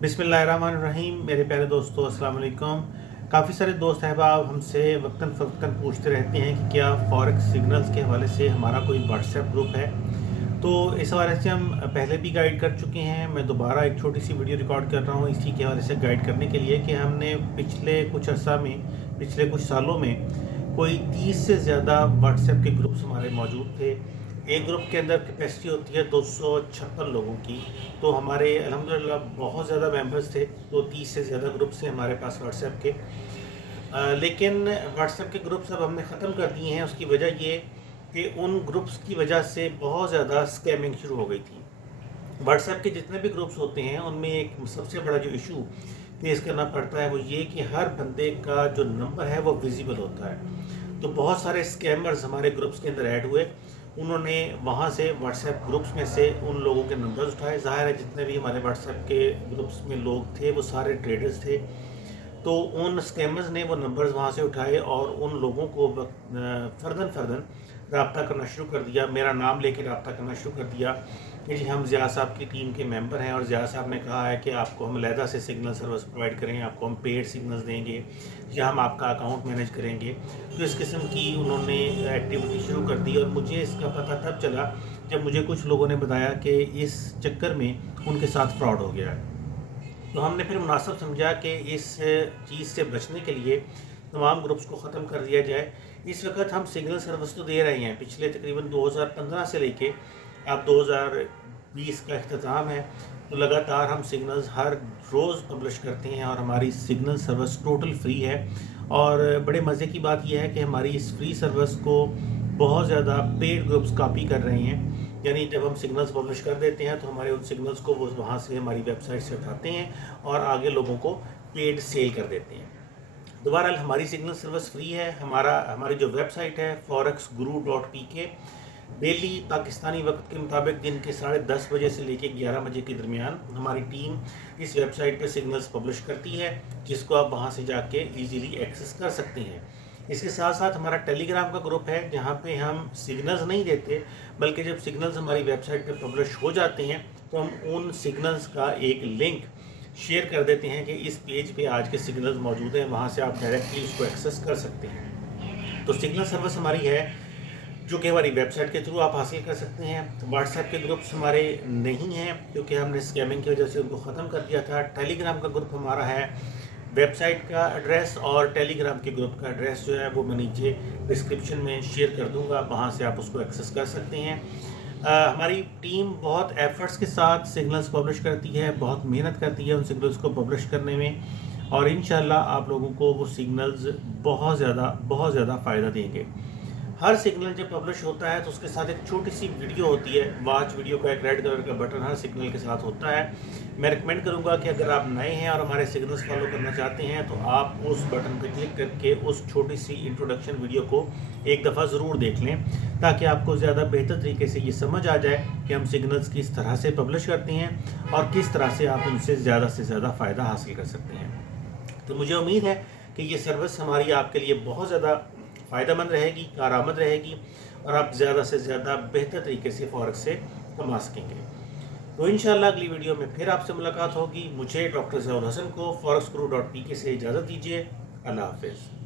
बिस्मिल्लाहिर्रहमानिर्रहीम। मेरे प्यारे दोस्तों, अस्सलाम वालेकुम। काफ़ी सारे दोस्त अहबाब हमसे वक्तन फ़वक्तन पूछते रहते हैं कि क्या फॉरेक्स सिग्नल्स के हवाले से हमारा कोई व्हाट्सएप ग्रुप है। तो इस हवाले से हम पहले भी गाइड कर चुके हैं। मैं दोबारा एक छोटी सी वीडियो रिकॉर्ड कर रहा हूँ इसी के हवाले से गाइड करने के लिए कि हमने पिछले कुछ अर्सा में, पिछले कुछ सालों में कोई 30 से ज़्यादा व्हाट्सएप के ग्रुप्स हमारे मौजूद थे। एक ग्रुप के अंदर कैपेसिटी होती है 256 लोगों की। तो हमारे अल्हम्दुलिल्लाह बहुत ज़्यादा मेंबर्स थे, तो 30 से ज़्यादा ग्रुप्स थे हमारे पास व्हाट्सएप के। लेकिन व्हाट्सएप के ग्रुप्स अब हमने ख़त्म कर दिए हैं। उसकी वजह ये कि उन ग्रुप्स की वजह से बहुत ज़्यादा स्कैमिंग शुरू हो गई थी। व्हाट्सएप के जितने भी ग्रुप्स होते हैं उनमें एक सबसे बड़ा जो इशू फेस करना पड़ता है वो ये कि हर बंदे का जो नंबर है वो विजिबल होता है। तो बहुत सारे स्कैमर्स हमारे ग्रुप्स के अंदर ऐड हुए। उन्होंने वहाँ से व्हाट्सएप ग्रुप्स में से उन लोगों के नंबर्स उठाए। ज़ाहिर है जितने भी हमारे व्हाट्सएप के ग्रुप्स में लोग थे वो सारे ट्रेडर्स थे। तो उन स्कैमर्स ने वो नंबर्स वहाँ से उठाए और उन लोगों को फ़र्दन रब्ता करना शुरू कर दिया। मेरा नाम लेके रब्ता करना शुरू कर दिया कि जी हम ज़िया साहब की टीम के मेंबर हैं और ज़िया साहब ने कहा है कि आपको हम अलहदा से सिग्नल सर्विस प्रोवाइड करें, आपको हम पेड सिग्नल्स देंगे या हम आपका अकाउंट मैनेज करेंगे। तो इस किस्म की उन्होंने एक्टिविटी शुरू कर दी और मुझे इसका पता तब चला जब मुझे कुछ लोगों ने बताया कि इस चक्कर में उनके साथ फ्रॉड हो गया है। तो हमने फिर मुनासिब समझा कि इस चीज़ से बचने के लिए तमाम ग्रुप्स को ख़त्म कर दिया जाए। इस वक्त हम सिग्नल सर्विस तो दे रहे हैं, पिछले तकरीबन 2015 से लेके अब 2020 का अख्ताम है। तो लगातार हम सिग्नल्स हर रोज़ पब्लिश करते हैं और हमारी सिग्नल सर्विस टोटल फ्री है। और बड़े मज़े की बात यह है कि हमारी इस फ्री सर्विस को बहुत ज़्यादा पेड ग्रुप्स कॉपी कर रहे हैं। यानी जब हम सिग्नल्स पब्लिश कर देते हैं तो हमारे उन सिग्नल्स को वो वहाँ से हमारी वेबसाइट से उठाते हैं और आगे लोगों को पेड सेल कर देते हैं। दोबारा हमारी सिग्नल सर्विस फ्री है। हमारी जो वेबसाइट है forexguru.pk डेली पाकिस्तानी वक्त के मुताबिक दिन के 10:30 बजे से लेकर 11 बजे के दरमियान हमारी टीम इस वेबसाइट पे सिग्नल्स पब्लिश करती है, जिसको आप वहाँ से जाके इजीली एक्सेस कर सकते हैं। इसके साथ साथ हमारा टेलीग्राम का ग्रुप है जहाँ पे हम सिग्नल्स नहीं देते, बल्कि जब सिग्नल्स हमारी वेबसाइट पे पब्लिश हो जाते हैं तो हम उन सिग्नल्स का एक लिंक शेयर कर देते हैं कि इस पेज पे आज के सिग्नल्स मौजूद हैं, वहाँ से आप डायरेक्टली उसको एक्सेस कर सकते हैं। तो सिग्नल सर्विस हमारी है जो कि हमारी वेबसाइट के थ्रू आप हासिल कर सकते हैं। व्हाट्सएप के ग्रुप्स हमारे नहीं हैं क्योंकि हमने स्कैमिंग की वजह से उनको ख़त्म कर दिया था। टेलीग्राम का ग्रुप हमारा है। वेबसाइट का एड्रेस और टेलीग्राम के ग्रुप का एड्रेस जो है वो मैं नीचे डिस्क्रिप्शन में शेयर कर दूंगा, वहाँ से आप उसको एक्सेस कर सकते हैं। हमारी टीम बहुत एफर्ट्स के साथ सिग्नल्स पब्लिश करती है, बहुत मेहनत करती है उन सिग्नल्स को पब्लिश करने में और इंशाल्लाह आप लोगों को वो सिग्नल्स बहुत ज़्यादा फ़ायदा देंगे। हर सिग्नल जब पब्लिश होता है तो उसके साथ एक छोटी सी वीडियो होती है, वॉच वीडियो का एक रेड कलर का बटन हर सिग्नल के साथ होता है। मैं रिकमेंड करूंगा कि अगर आप नए हैं और हमारे सिग्नल्स फॉलो करना चाहते हैं तो आप उस बटन पर क्लिक करके उस छोटी सी इंट्रोडक्शन वीडियो को एक दफ़ा ज़रूर देख लें, ताकि आपको ज़्यादा बेहतर तरीके से ये समझ आ जाए कि हम सिग्नल्स किस तरह से पब्लिश करते हैं और किस तरह से आप उनसे ज़्यादा फ़ायदा हासिल कर सकते हैं। तो मुझे उम्मीद है कि ये सर्विस हमारी आपके लिए बहुत ज़्यादा फ़ायदेमंद रहेगी, कारआमद रहेगी और आप ज़्यादा से ज़्यादा बेहतर तरीके से फॉरेक्स से कमा सकेंगे। तो इंशाल्लाह अगली वीडियो में फिर आपसे मुलाकात होगी। मुझे डॉक्टर ज़ियाउल हसन को forexguru.pk से इजाज़त दीजिए। अल्लाह हाफ़िज़।